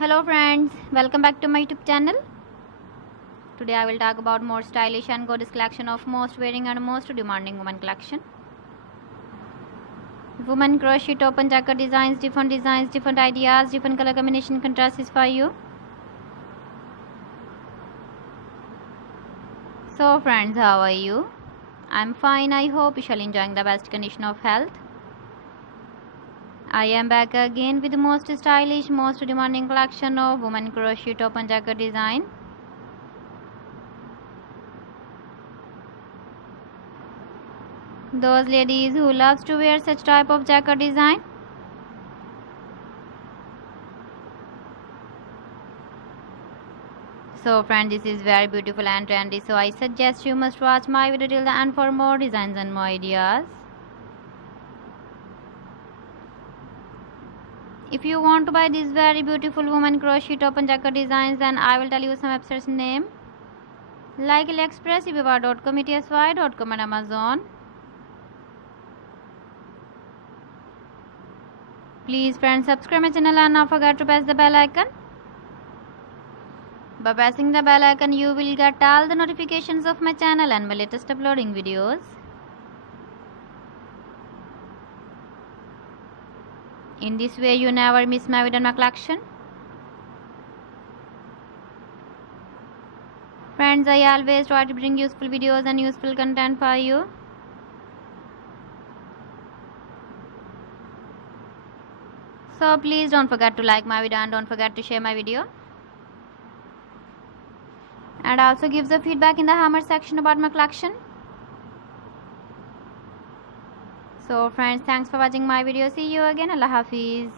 Hello friends, welcome back to my YouTube channel. Today I will talk about more stylish and gorgeous collection of most wearing and most demanding women collection. Women crochet top and jacket designs, different ideas, different color combination contrasts for you. So friends, how are you? I'm fine. I hope you shall enjoying the best condition of health. I am back again with the most stylish, most demanding collection of women crochet top and jacket design. Those ladies who loves to wear such type of jacket design. So friends, this is very beautiful and trendy, so I suggest you must watch my video till the end for more designs and more ideas. If you want to buy these very beautiful woman crochet top and jacket designs, then I will tell you some websites name like AliExpress, eBay.com, ETSY.com and Amazon. Please friends, subscribe my channel and not forget to press the bell icon. By pressing the bell icon, you will get all the notifications of my channel and my latest uploading videos. In this way, you never miss my video and my collection. Friends, I always try to bring useful videos and useful content for you. So please don't forget to like my video and don't forget to share my video. And also give the feedback in the comment section about my collection. So friends, thanks for watching my video. See you again. Allah Hafiz.